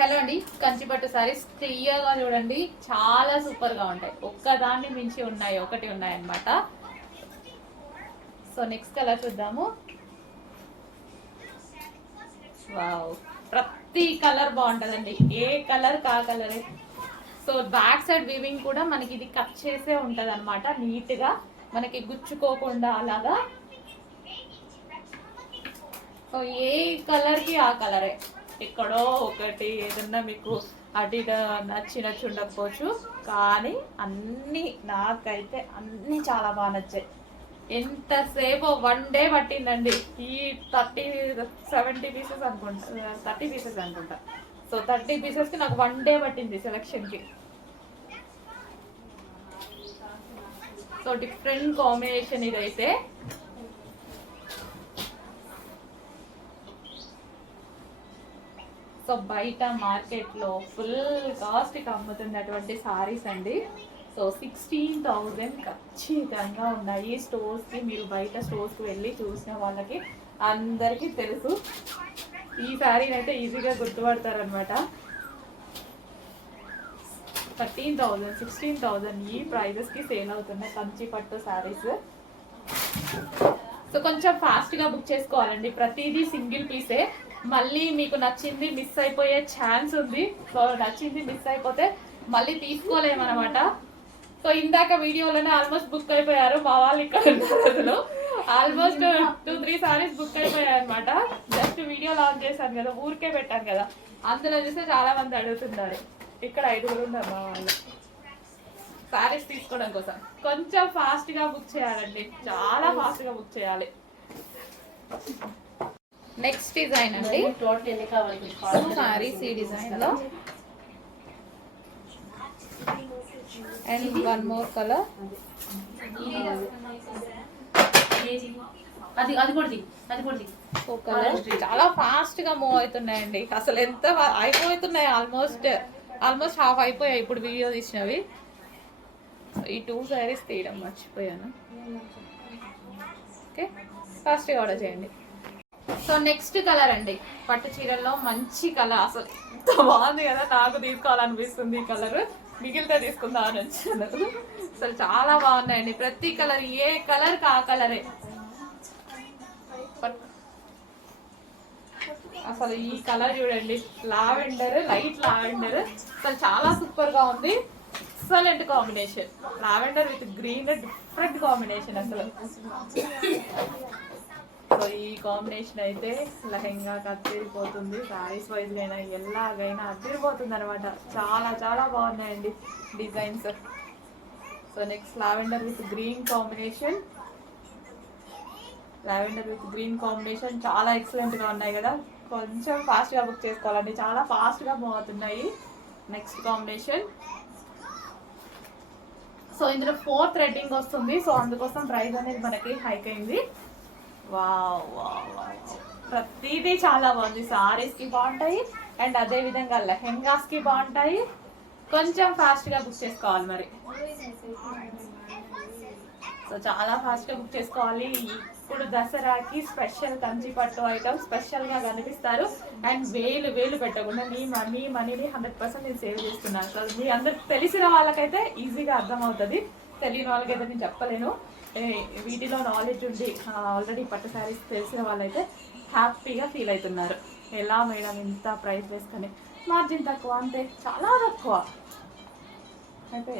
Hello అండి, కంచిపట్టు సారీస్ క్లియర్గా చూడండి, చాలా సూపర్గా ఉంటాయి. ఒక్కదాన్ని మించి ఉన్నాయి, ఒకటి ఉన్నాయన్నమాట. సో నెక్స్ట్ కలర్ చూద్దాము. వావ్, ప్రతి కలర్ బాగుంటుందండి, ఏ కలర్ కా కలరే. సో బ్యాక్ సైడ్ వీవింగ్ కూడా మనకి ఇది కట్ చేసే ఉంటుంది అనమాట, నీట్గా మనకి గుచ్చుకోకుండా అలాగా. సో ఏ కలర్కి ఆ కలరే, ఎక్కడో ఒకటి ఏదన్నా మీకు అటు నచ్చినట్టు ఉండకపోవచ్చు, కానీ అన్నీ నాకైతే అన్నీ చాలా బాగా నచ్చాయి. ఎంతసేపు 1 డే పట్టిందండి ఈ 70 పీసెస్ అనుకుంటా, 30 పీసెస్ అనుకుంటా. సో 30 పీసెస్కి నాకు 1 డే పట్టింది సెలెక్షన్కి. సో డిఫరెంట్ కాంబినేషన్ ఇదైతే. సో బయట మార్కెట్లో ఫుల్ కాస్ట్కి అమ్ముతున్నటువంటి సారీస్ అండి. సో 16,000 ఖచ్చితంగా ఉన్నాయి స్టోర్స్కి. మీరు బయట స్టోర్స్కి వెళ్ళి చూసిన వాళ్ళకి అందరికీ తెలుసు. ఈ శారీని అయితే ఈజీగా గుర్తుపడతారనమాట. 13,000 16,000 ఈ ప్రైజెస్కి సేల్ అవుతున్నాయి కంచిపట్టు శారీస్. సో కొంచెం ఫాస్ట్గా బుక్ చేసుకోవాలండి, ప్రతిదీ సింగిల్ పీసే. మళ్ళీ మీకు నచ్చింది మిస్ అయిపోయే ఛాన్స్ ఉంది. సో నచ్చింది మిస్ అయిపోతే మళ్ళీ తీసుకోలేమన్నమాట. సో ఇందాక వీడియోలోనే ఆల్మోస్ట్ బుక్ అయిపోయారు మా వాళ్ళు ఇక్కడ ఉన్న. ఆల్మోస్ట్ 2-3 సారీస్ బుక్ అయిపోయాయి అనమాట. జస్ట్ వీడియో లాంచ్ చేశాను కదా, ఊరికే పెట్టాను కదా, అందులో చూస్తే చాలా మంది అడుగుతున్నారు. ఇక్కడ 5 ఉన్నారు మా వాళ్ళు సారీస్ తీసుకోవడం కోసం. కొంచెం ఫాస్ట్గా బుక్ చేయాలండి, చాలా ఫాస్ట్గా బుక్ చేయాలి. నెక్స్ట్ డిజైన్ అండి, సారీస్ ఈ డిజైన్ లో. And 1 more colour. చాలా ఫాస్ట్ గా మూవ్ అవుతున్నాయండి, అసలు ఎంత అయిపోతున్నాయి. ఆల్మోస్ట్ హాఫ్ అయిపోయాయి ఇప్పుడు వీడియో తీసినవి. ఈ 2 సారీస్ తీయడం మర్చిపోయాను. ఓకే, ఫాస్ట్గా ఆర్డర్ చేయండి. సో నెక్స్ట్ కలర్ అండి, పట్టు చీరల్లో మంచి కలర్, అసలు ఎంత బాగుంది కదా, నాకు తీసుకోవాలనిపిస్తుంది ఈ కలర్. మిగిలితే తీసుకుందామని వచ్చాను. అసలు చాలా బాగున్నాయండి, ప్రతి కలర్, ఏ కలర్ కా కలరే. అసలు ఈ కలర్ చూడండి, లావెండర్, లైట్ లావెండర్, అసలు చాలా సూపర్ గా ఉంది. Excellent combination, lavender with green, different combination అసలు. సో ఈ కాంబినేషన్ అయితే లెహెంగా అదిరిపోతుంది, శారీస్ వైజ్ అయినా ఎలాగైనా అదిరిపోతుంది అనమాట. చాలా చాలా బాగున్నాయండి designs. So next lavender with green combination, lavender with green combination చాలా ఎక్సలెంట్గా ఉన్నాయి కదా. కొంచెం ఫాస్ట్గా బుక్ చేసుకోవాలండి, చాలా ఫాస్ట్గా మూవ్ అవుతున్నాయి. Next combination. సో ఇందులో 4 థ్రెడ్డింగ్ వస్తుంది, సో అందుకోసం ప్రైస్ అనేది మనకి హైక్ అయింది. వావ్ వావ్ వావ్, ప్రతిదీ చాలా బాగుంది. సారీస్కి బాగుంటాయి అండ్ అదే విధంగా లెహెంగాస్కి బాగుంటాయి. కొంచెం ఫాస్ట్గా బుక్ చేసుకోవాలి మరి. సో చాలా ఫాస్ట్గా బుక్ చేసుకోవాలి. ఇప్పుడు దసరాకి స్పెషల్ కంచిపట్టు ఐటమ్స్ స్పెషల్గా కనిపిస్తారు. అండ్ వేలు పెట్టకుండా మీ మనీని 100% నేను సేవ్ చేస్తున్నాను. సో మీ అందరికి తెలిసిన వాళ్ళకైతే ఈజీగా అర్థమవుతుంది, తెలియని వాళ్ళకైతే నేను చెప్పలేను. వీటిలో నాలెడ్జ్ ఉండి ఆల్రెడీ పట్టు శారీస్ తెలిసిన వాళ్ళైతే హ్యాపీగా ఫీల్ అవుతున్నారు. ఎలా మేడం ఇంత ప్రైస్ వేసుకొని, మార్జిన్ తక్కువ, అంతే, చాలా తక్కువ. అయితే